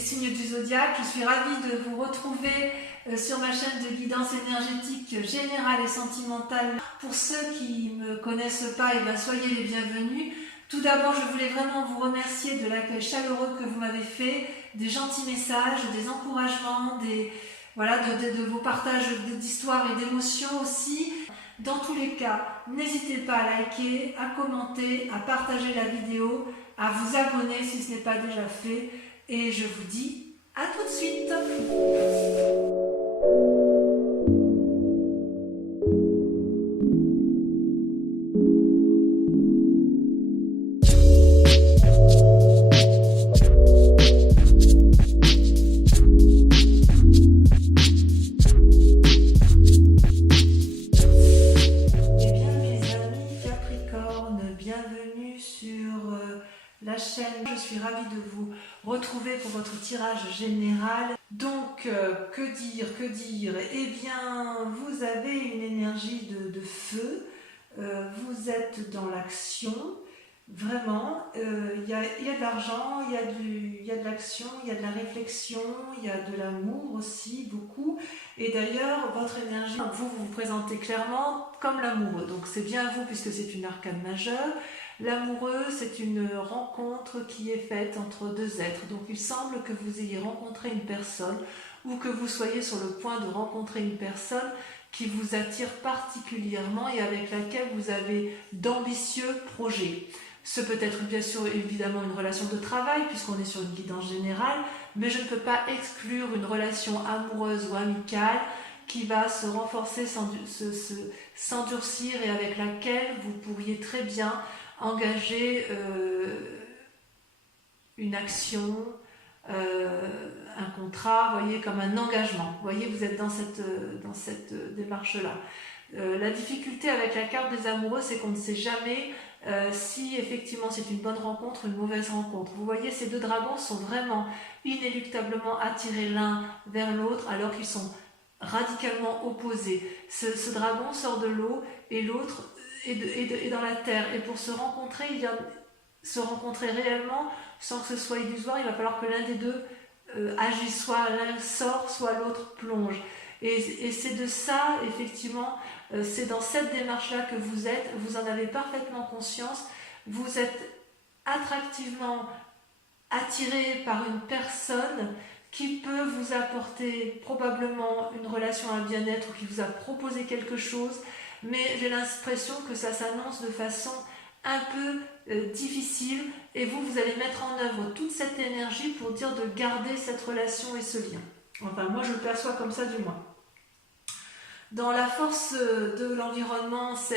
signes du zodiaque. Je suis ravie de vous retrouver sur ma chaîne de guidance énergétique générale et sentimentale. Pour ceux qui ne me connaissent pas, soyez les bienvenus. Tout d'abord, je voulais vraiment vous remercier de l'accueil chaleureux que vous m'avez fait, des gentils messages, des encouragements, de vos partages d'histoires et d'émotions aussi. Dans tous les cas, n'hésitez pas à liker, à commenter, à partager la vidéo, à vous abonner si ce n'est pas déjà fait. Et je vous dis à tout de suite. La chaîne, je suis ravie de vous retrouver pour votre tirage général. Donc, que dire? Eh bien, vous avez une énergie de feu, vous êtes dans l'action, vraiment, il y a de l'argent, il y a de l'action, il y a de la réflexion, il y a de l'amour aussi, beaucoup. Et d'ailleurs, votre énergie, vous vous présentez clairement comme l'amoureux, donc c'est bien vous puisque c'est une arcane majeure. L'amoureux, c'est une rencontre qui est faite entre deux êtres. Donc il semble que vous ayez rencontré une personne ou que vous soyez sur le point de rencontrer une personne qui vous attire particulièrement et avec laquelle vous avez d'ambitieux projets. Ce peut être bien sûr évidemment une relation de travail puisqu'on est sur une guidance générale, mais je ne peux pas exclure une relation amoureuse ou amicale qui va se renforcer, s'endurcir et avec laquelle vous pourriez très bien engager une action, un contrat, voyez, comme un engagement. Vous voyez, vous êtes dans cette démarche-là. La difficulté avec la carte des amoureux, c'est qu'on ne sait jamais si effectivement c'est une bonne rencontre ou une mauvaise rencontre. Vous voyez, ces deux dragons sont vraiment inéluctablement attirés l'un vers l'autre alors qu'ils sont radicalement opposés. Ce dragon sort de l'eau et l'autre et dans la terre, et pour se rencontrer réellement sans que ce soit illusoire, il va falloir que l'un des deux agisse, soit l'un sort, soit l'autre plonge. Et c'est de ça, effectivement, c'est dans cette démarche-là que vous êtes, vous en avez parfaitement conscience, vous êtes attractivement attiré par une personne qui peut vous apporter probablement une relation, un bien-être, ou qui vous a proposé quelque chose, mais j'ai l'impression que ça s'annonce de façon un peu difficile et vous allez mettre en œuvre toute cette énergie pour dire de garder cette relation et ce lien. Enfin, moi je le perçois comme ça du moins. Dans la force de l'environnement, ce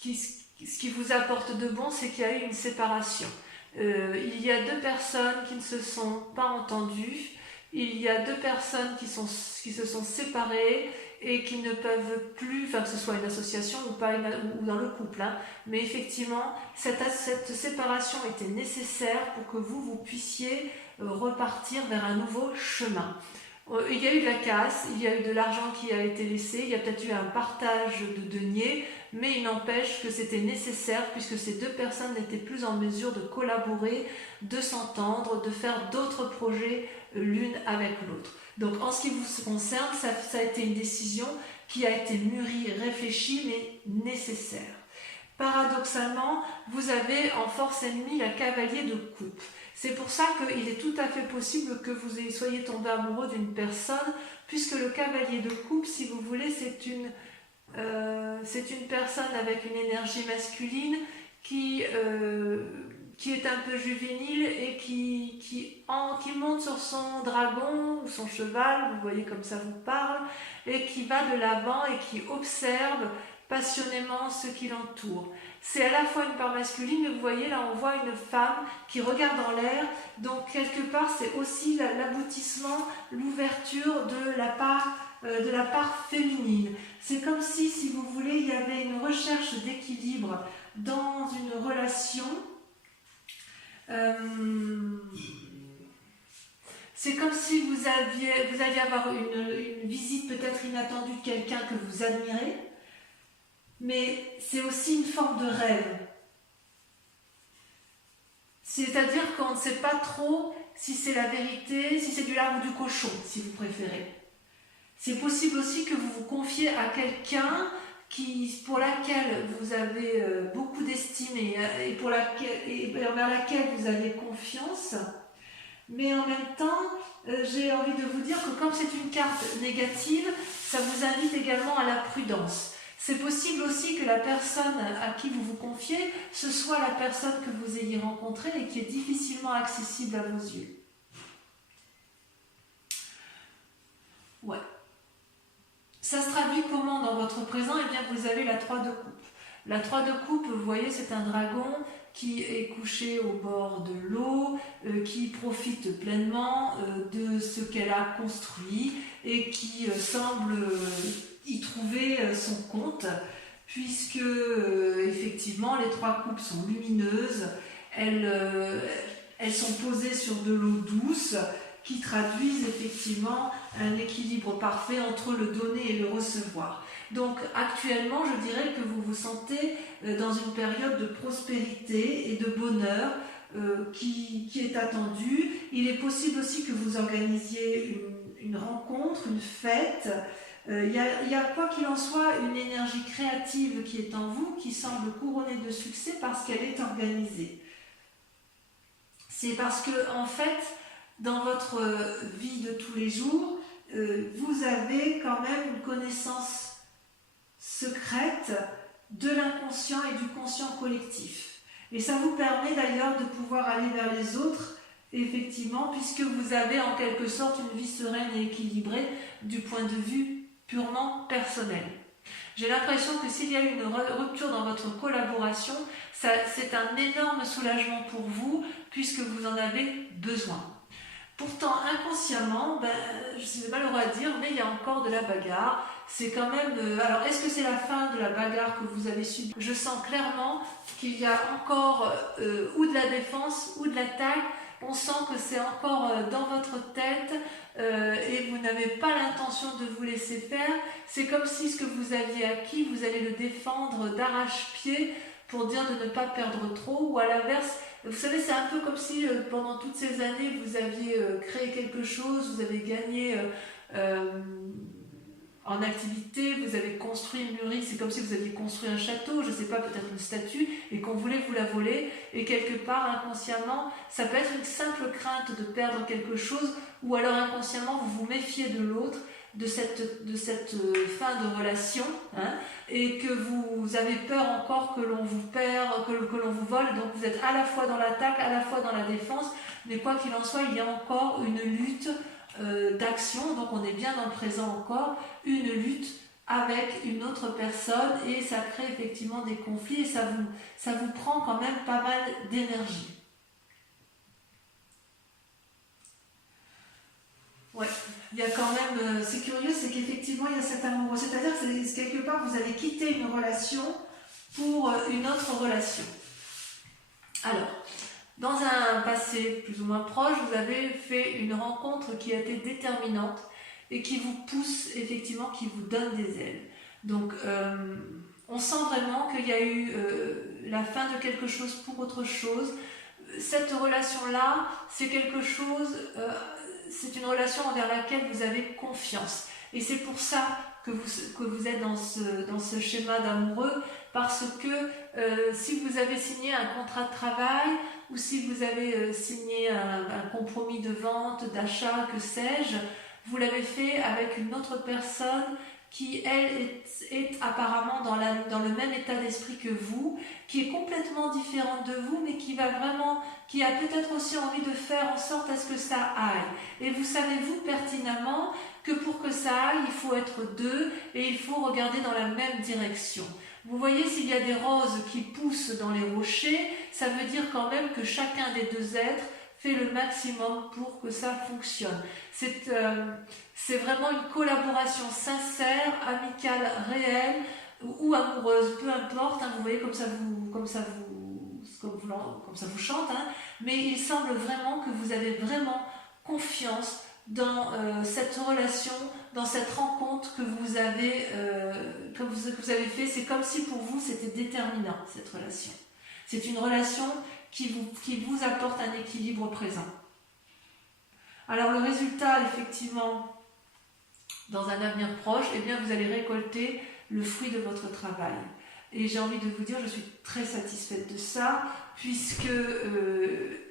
qui vous apporte de bon, c'est qu'il y a eu une séparation. Il y a deux personnes qui ne se sont pas entendues, il y a deux personnes qui se sont séparées et qui ne peuvent plus, enfin que ce soit une association ou pas, ou dans le couple, hein, mais effectivement cette séparation était nécessaire pour que vous puissiez repartir vers un nouveau chemin. Il y a eu de la casse, il y a eu de l'argent qui a été laissé, il y a peut-être eu un partage de deniers, mais il n'empêche que c'était nécessaire puisque ces deux personnes n'étaient plus en mesure de collaborer, de s'entendre, de faire d'autres projets l'une avec l'autre. Donc en ce qui vous concerne, ça a été une décision qui a été mûrie, réfléchie, mais nécessaire. Paradoxalement, vous avez en force ennemie la cavalier de coupe. C'est pour ça qu'il est tout à fait possible que vous soyez tombé amoureux d'une personne, puisque le cavalier de coupe, si vous voulez, c'est une personne avec une énergie masculine qui est un peu juvénile et qui monte sur son dragon ou son cheval, vous voyez comme ça vous parle, et qui va de l'avant et qui observe passionnément ce qui l'entoure. C'est à la fois une part masculine, mais vous voyez là on voit une femme qui regarde en l'air, donc quelque part c'est aussi l'aboutissement, l'ouverture de la part féminine. C'est comme si vous voulez, il y avait une recherche d'équilibre dans une relation. C'est comme si vous alliez avoir une visite peut-être inattendue de quelqu'un que vous admirez, mais c'est aussi une forme de rêve. C'est-à-dire qu'on ne sait pas trop si c'est la vérité, si c'est du lard ou du cochon, si vous préférez. C'est possible aussi que vous vous confiez à quelqu'un pour laquelle vous avez beaucoup d'estime et vers laquelle vous avez confiance. Mais en même temps, j'ai envie de vous dire que comme c'est une carte négative, ça vous invite également à la prudence. C'est possible aussi que la personne à qui vous vous confiez, ce soit la personne que vous ayez rencontrée et qui est difficilement accessible à vos yeux. Ouais. Ça se traduit comment dans votre présent? Eh bien, vous avez la 3 de coupe. La 3 de coupe, vous voyez, c'est un dragon qui est couché au bord de l'eau, qui profite pleinement de ce qu'elle a construit et qui semble y trouver son compte, puisque effectivement les 3 coupes sont lumineuses, elles sont posées sur de l'eau douce, qui traduisent effectivement un équilibre parfait entre le donner et le recevoir. Donc actuellement, je dirais que vous vous sentez dans une période de prospérité et de bonheur qui est attendue. Il est possible aussi que vous organisiez une rencontre, une fête. Il y a quoi qu'il en soit une énergie créative qui est en vous, qui semble couronnée de succès parce qu'elle est organisée. C'est parce que en fait, dans votre vie de tous les jours, vous avez quand même une connaissance secrète de l'inconscient et du conscient collectif. Et ça vous permet d'ailleurs de pouvoir aller vers les autres, effectivement, puisque vous avez en quelque sorte une vie sereine et équilibrée du point de vue purement personnel. J'ai l'impression que s'il y a une rupture dans votre collaboration, c'est un énorme soulagement pour vous, puisque vous en avez besoin. Pourtant, inconsciemment, c'est malheureux à dire, mais il y a encore de la bagarre. C'est quand même... alors, est-ce que c'est la fin de la bagarre que vous avez subie? Je sens clairement qu'il y a encore ou de la défense ou de l'attaque. On sent que c'est encore dans votre tête et vous n'avez pas l'intention de vous laisser faire. C'est comme si ce que vous aviez acquis, vous allez le défendre d'arrache-pied pour dire de ne pas perdre trop, ou à l'inverse, vous savez, c'est un peu comme si pendant toutes ces années, vous aviez créé quelque chose, vous avez gagné en activité, vous avez construit une mûrie, c'est comme si vous aviez construit un château, je ne sais pas, peut-être une statue, et qu'on voulait vous la voler, et quelque part, inconsciemment, ça peut être une simple crainte de perdre quelque chose, ou alors inconsciemment, vous vous méfiez de l'autre, de cette fin de relation, hein, et que vous avez peur encore que l'on vous perd, que l'on vous vole, donc vous êtes à la fois dans l'attaque, à la fois dans la défense, mais quoi qu'il en soit, il y a encore une lutte d'action, donc on est bien dans le présent encore, une lutte avec une autre personne, et ça crée effectivement des conflits, et ça vous prend quand même pas mal d'énergie. Ouais, il y a quand même, c'est curieux, c'est qu'effectivement il y a cet amour, c'est-à-dire que quelque part vous avez quitté une relation pour une autre relation. Alors, dans un passé plus ou moins proche, vous avez fait une rencontre qui a été déterminante et qui vous pousse effectivement, qui vous donne des ailes. Donc, on sent vraiment qu'il y a eu la fin de quelque chose pour autre chose. Cette relation-là, c'est quelque chose... c'est une relation envers laquelle vous avez confiance. Et c'est pour ça que vous êtes dans ce schéma d'amoureux, parce que si vous avez signé un contrat de travail, ou si vous avez signé un compromis de vente, d'achat, que sais-je, vous l'avez fait avec une autre personne qui, elle, est apparemment dans le même état d'esprit que vous, qui est complètement différente de vous, mais qui a peut-être aussi envie de faire en sorte à ce que ça aille. Et vous savez, vous, pertinemment, que pour que ça aille, il faut être deux, et il faut regarder dans la même direction. Vous voyez, s'il y a des roses qui poussent dans les rochers, ça veut dire quand même que chacun des deux êtres fait le maximum pour que ça fonctionne. C'est vraiment une collaboration sincère, amicale, réelle ou amoureuse, peu importe, hein, vous voyez comme ça vous chante, hein, mais il semble vraiment que vous avez vraiment confiance dans cette relation, dans cette rencontre que vous avez fait. C'est comme si pour vous c'était déterminant, cette relation. C'est une relation qui vous apporte un équilibre présent. Alors le résultat, effectivement, dans un avenir proche, eh bien, vous allez récolter le fruit de votre travail. Et j'ai envie de vous dire, je suis très satisfaite de ça, puisque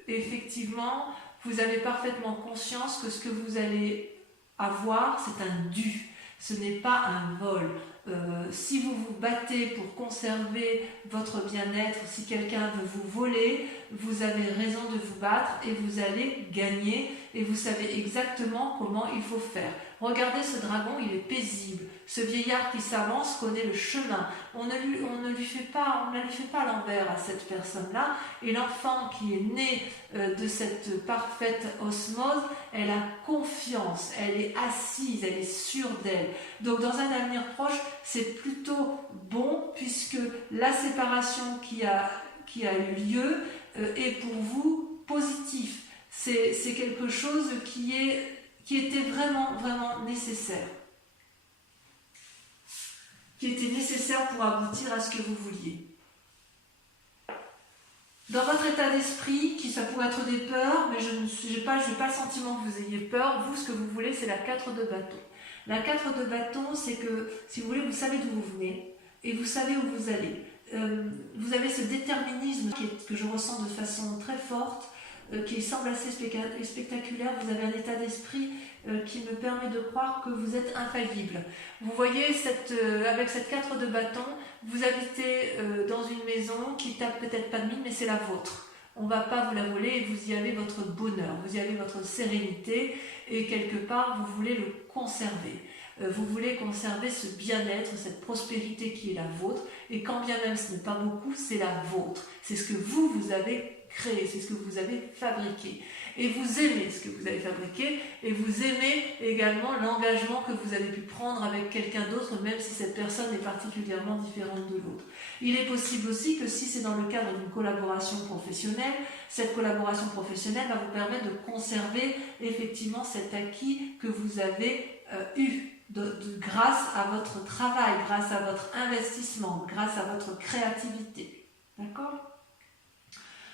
effectivement, vous avez parfaitement conscience que ce que vous allez avoir, c'est un dû. Ce n'est pas un vol. Si vous vous battez pour conserver votre bien-être, si quelqu'un veut vous voler, vous avez raison de vous battre et vous allez gagner et vous savez exactement comment il faut faire. Regardez ce dragon, il est paisible. Ce vieillard qui s'avance connaît le chemin. On ne lui fait pas l'envers à cette personne-là. Et l'enfant qui est né de cette parfaite osmose, elle a confiance, elle est assise, elle est sûre d'elle. Donc dans un avenir proche, c'est plutôt bon puisque la séparation qui a eu lieu est pour vous positif. C'est quelque chose qui était vraiment, vraiment nécessaire. Qui était nécessaire pour aboutir à ce que vous vouliez. Dans votre état d'esprit, ça pourrait être des peurs, mais je n'ai pas le sentiment que vous ayez peur. Vous, ce que vous voulez, c'est la 4 de bâton. La 4 de bâton, c'est que, si vous voulez, vous savez d'où vous venez et vous savez où vous allez. Vous avez ce déterminisme que je ressens de façon très forte, qui semble assez spectaculaire. Vous avez un état d'esprit qui me permet de croire que vous êtes infaillible. Vous voyez, avec cette 4 de bâton, vous habitez dans une maison qui tape peut-être pas de mine, mais c'est la vôtre. On ne va pas vous la voler et vous y avez votre bonheur, vous y avez votre sérénité et quelque part, vous voulez le conserver. Vous voulez conserver ce bien-être, cette prospérité qui est la vôtre et quand bien même ce n'est pas beaucoup, c'est la vôtre. C'est ce que vous avez créé, c'est ce que vous avez fabriqué. Et vous aimez ce que vous avez fabriqué et vous aimez également l'engagement que vous avez pu prendre avec quelqu'un d'autre, même si cette personne est particulièrement différente de l'autre. Il est possible aussi que si c'est dans le cadre d'une collaboration professionnelle, cette collaboration professionnelle va vous permettre de conserver effectivement cet acquis que vous avez eu grâce à votre travail, grâce à votre investissement, grâce à votre créativité. D'accord ?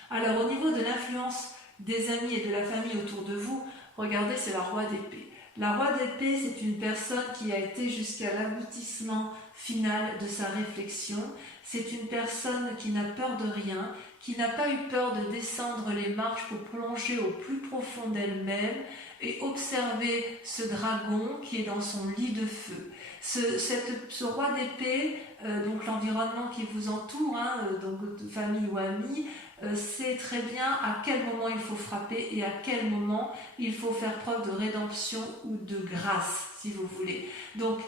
Alors au niveau de l'influence des amis et de la famille autour de vous, regardez, c'est la roi d'épée. La roi d'épée, c'est une personne qui a été jusqu'à l'aboutissement final de sa réflexion. C'est une personne qui n'a peur de rien, qui n'a pas eu peur de descendre les marches pour plonger au plus profond d'elle-même et observer ce dragon qui est dans son lit de feu. Ce roi d'épée, donc l'environnement qui vous entoure, donc de famille ou amis, sait très bien à quel moment il faut frapper et à quel moment il faut faire preuve de rédemption ou de grâce, si vous voulez. Donc,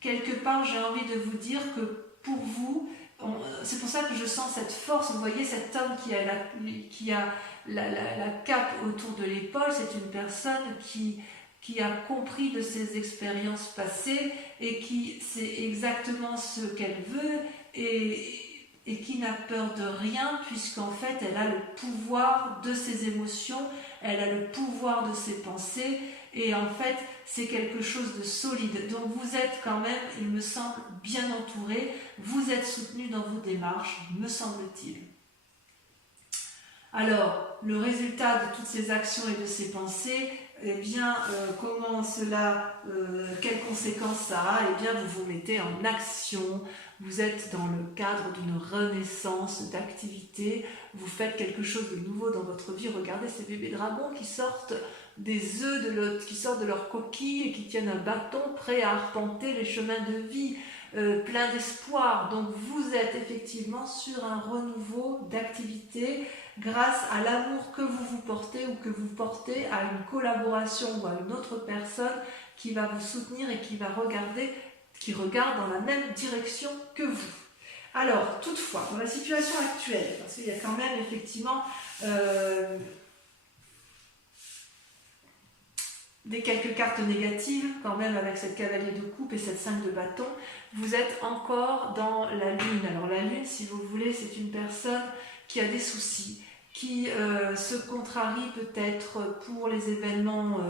quelque part, j'ai envie de vous dire que pour vous, c'est pour ça que je sens cette force. Vous voyez, cet homme qui a la cape autour de l'épaule, c'est une personne qui a compris de ses expériences passées et qui sait exactement ce qu'elle veut et qui n'a peur de rien puisqu'en fait elle a le pouvoir de ses émotions, elle a le pouvoir de ses pensées et en fait c'est quelque chose de solide. Donc vous êtes quand même, il me semble, bien entouré, vous êtes soutenu dans vos démarches, me semble-t-il. Alors, le résultat de toutes ces actions et de ces pensées, eh bien, comment cela, quelles conséquences ça a? Eh bien, vous vous mettez en action, vous êtes dans le cadre d'une renaissance d'activité, vous faites quelque chose de nouveau dans votre vie. Regardez ces bébés dragons qui sortent des œufs, qui sortent de leur coquille et qui tiennent un bâton prêt à arpenter les chemins de vie, plein d'espoir. Donc, vous êtes effectivement sur un renouveau d'activité grâce à l'amour que vous vous portez ou que vous portez à une collaboration ou à une autre personne qui va vous soutenir et qui regarde dans la même direction que vous. Alors, toutefois, dans la situation actuelle, parce qu'il y a quand même effectivement quelques cartes négatives, quand même avec cette cavalier de coupe et cette 5 de bâton, vous êtes encore dans la lune. Alors la lune, si vous voulez, c'est une personne qui a des soucis, qui se contrarie peut-être pour les événements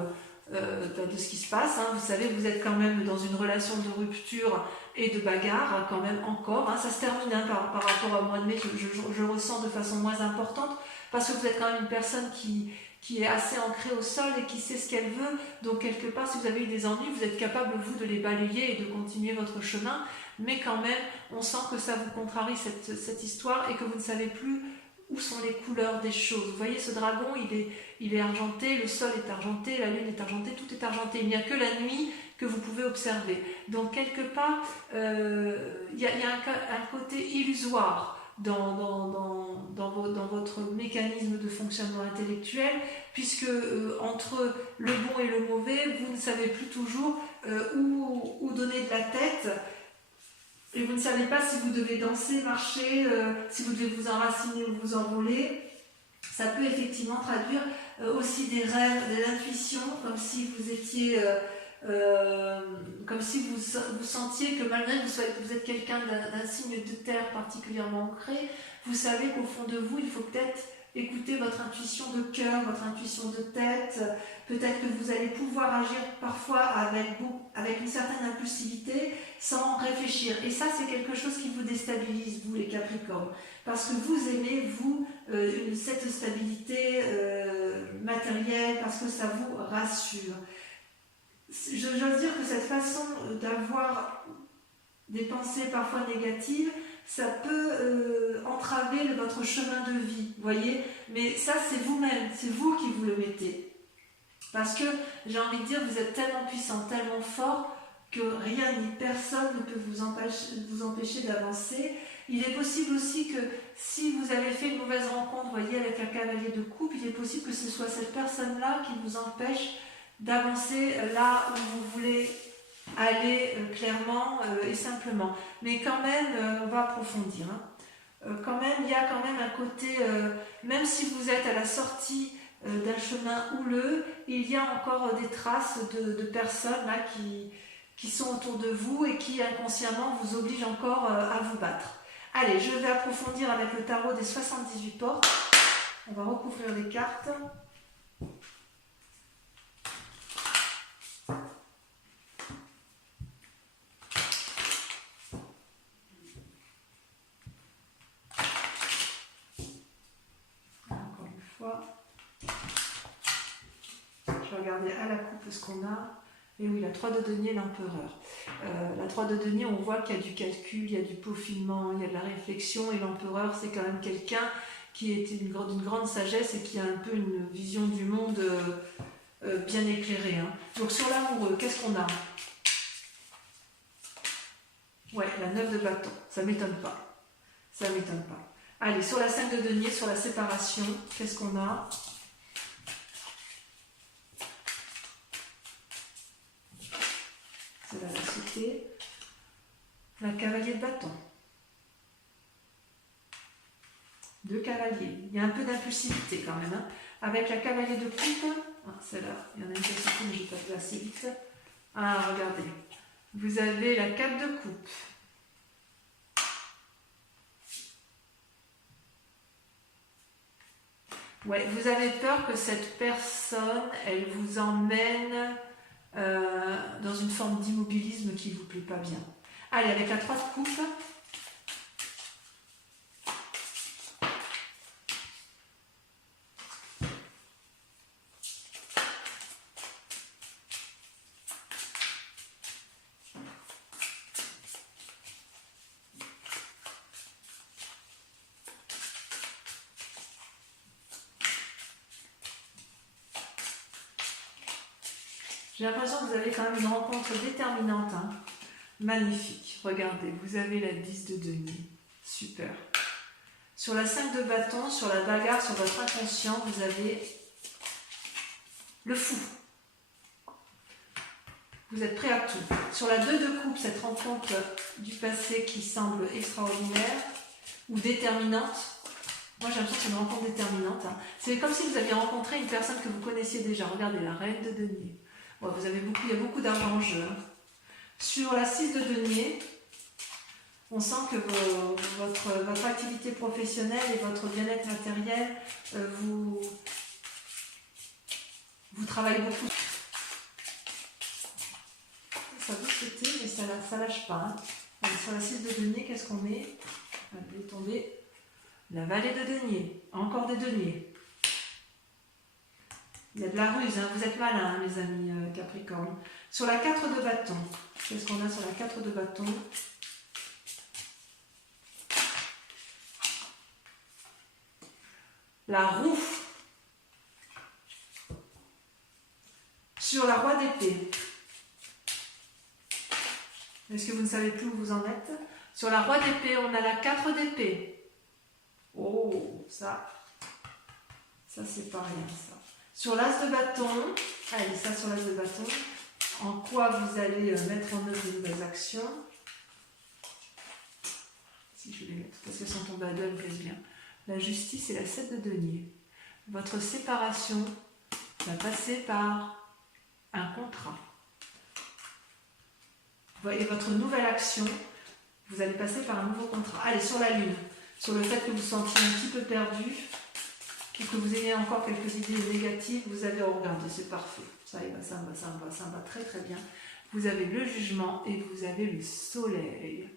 de ce qui se passe. Vous savez, vous êtes quand même dans une relation de rupture et de bagarre, quand même encore. Ça se termine par rapport au mois de mai, je ressens de façon moins importante, parce que vous êtes quand même une personne qui est assez ancrée au sol et qui sait ce qu'elle veut. Donc quelque part, si vous avez eu des ennuis, vous êtes capable, vous, de les balayer et de continuer votre chemin. Mais quand même, on sent que ça vous contrarie cette histoire et que vous ne savez plus où sont les couleurs des choses. Vous voyez, ce dragon, il est argenté, le sol est argenté, la lune est argentée, tout est argenté. Il n'y a que la nuit que vous pouvez observer. Donc quelque part, il y a un côté illusoire dans votre mécanisme de fonctionnement intellectuel, puisque entre le bon et le mauvais, vous ne savez plus toujours où donner de la tête, et vous ne savez pas si vous devez danser, marcher, si vous devez vous enraciner ou vous envoler. Ça peut effectivement traduire aussi des rêves, de l'intuition, comme si vous étiez... comme si vous sentiez que malgré que vous êtes quelqu'un d'un signe de terre particulièrement ancré, vous savez qu'au fond de vous, il faut peut-être écouter votre intuition de cœur, votre intuition de tête. Peut-être que vous allez pouvoir agir parfois avec une certaine impulsivité sans réfléchir. Et ça, c'est quelque chose qui vous déstabilise, vous les Capricornes, parce que vous aimez, vous, cette stabilité matérielle, parce que ça vous rassure. J'ose dire que cette façon d'avoir des pensées parfois négatives, ça peut entraver votre chemin de vie, voyez. Mais ça, c'est vous-même, c'est vous qui vous le mettez. Parce que, j'ai envie de dire, vous êtes tellement puissant, tellement fort, que rien ni personne ne peut vous empêcher d'avancer. Il est possible aussi que, si vous avez fait une mauvaise rencontre, voyez, avec un cavalier de coupe, il est possible que ce soit cette personne-là qui vous empêche d'avancer là où vous voulez aller clairement et simplement. Mais quand même, on va approfondir. Quand même, il y a quand même un côté, même si vous êtes à la sortie d'un chemin houleux, il y a encore des traces de personnes là qui sont autour de vous et qui inconsciemment vous obligent encore à vous battre. Allez, je vais approfondir avec le tarot des 78 portes. On va recouvrir les cartes. Je vais regarder à la coupe ce qu'on a. Et oui, la 3 de denier, l'empereur. La 3 de denier, on voit qu'il y a du calcul, il y a du peaufinement, il y a de la réflexion. Et l'empereur, c'est quand même quelqu'un qui est d'une grande sagesse et qui a un peu une vision du monde bien éclairée. Donc sur l'amoureux, qu'est-ce qu'on a? Ouais, la 9 de bâton. Ça ne m'étonne pas. Ça ne m'étonne pas. Allez, sur la 5 de denier, sur la séparation, qu'est-ce qu'on a? C'est la cité. La cavalier de bâton. 2 cavaliers. Il y a un peu d'impulsivité quand même. Avec la cavalier de coupe, celle-là, il y en a une petite, mais je vais pas faire assez vite. Ah, regardez. Vous avez la 4 de coupe. Ouais, vous avez peur que cette personne, elle vous emmène dans une forme d'immobilisme qui ne vous plaît pas bien. Allez, avec la 3 de coupe. J'ai l'impression que vous avez quand même une rencontre déterminante. Magnifique. Regardez, vous avez la 10 de denier. Super. Sur la 5 de bâton, sur la bagarre, sur votre inconscient, vous avez le fou. Vous êtes prêt à tout. Sur la 2 de coupe, cette rencontre du passé qui semble extraordinaire ou déterminante. Moi, j'ai l'impression que c'est une rencontre déterminante. C'est comme si vous aviez rencontré une personne que vous connaissiez déjà. Regardez, la reine de denier. Ouais, il y a beaucoup d'argent en jeu. Sur la 6 de denier, on sent que votre activité professionnelle et votre bien-être matériel, vous travaillez beaucoup. Ça vous sauter, mais ça lâche pas. Allez, sur la 6 de denier, qu'est-ce qu'on met? Elle est tombée. La vallée de denier. encore des deniers. Il y a de la ruse, hein. Vous êtes malins, mes amis Capricorne. Sur la 4 de bâton, qu'est-ce qu'on a sur la 4 de bâton? La roue. Sur la roi d'épée. Est-ce que vous ne savez plus où vous en êtes? Sur la roi d'épée, on a la 4 d'épée. Oh, ça c'est pas rien, ça. Sur l'as de bâton, allez, ça sur l'as de bâton, en quoi vous allez mettre en œuvre de nouvelles actions? Si je vais les mettre, parce qu'elles sont tombées à deux, elles me plaisent bien. La justice et la 7 de denier. Votre séparation va passer par un contrat. Et votre nouvelle action, vous allez passer par un nouveau contrat. Allez, sur la lune, sur le fait que vous vous sentiez un petit peu perdu, que vous ayez encore quelques idées négatives, vous avez regardé, c'est parfait. Ça me va très très bien. Vous avez le jugement et vous avez le soleil.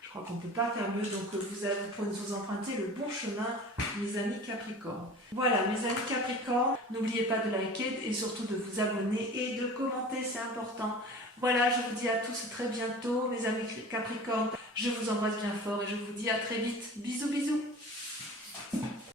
Je crois qu'on ne peut pas faire mieux, donc vous empruntez le bon chemin, mes amis Capricorne. Voilà, mes amis Capricorne, n'oubliez pas de liker et surtout de vous abonner et de commenter, c'est important. Voilà, je vous dis à tous très bientôt, mes amis Capricorne. Je vous embrasse bien fort et je vous dis à très vite. Bisous, bisous.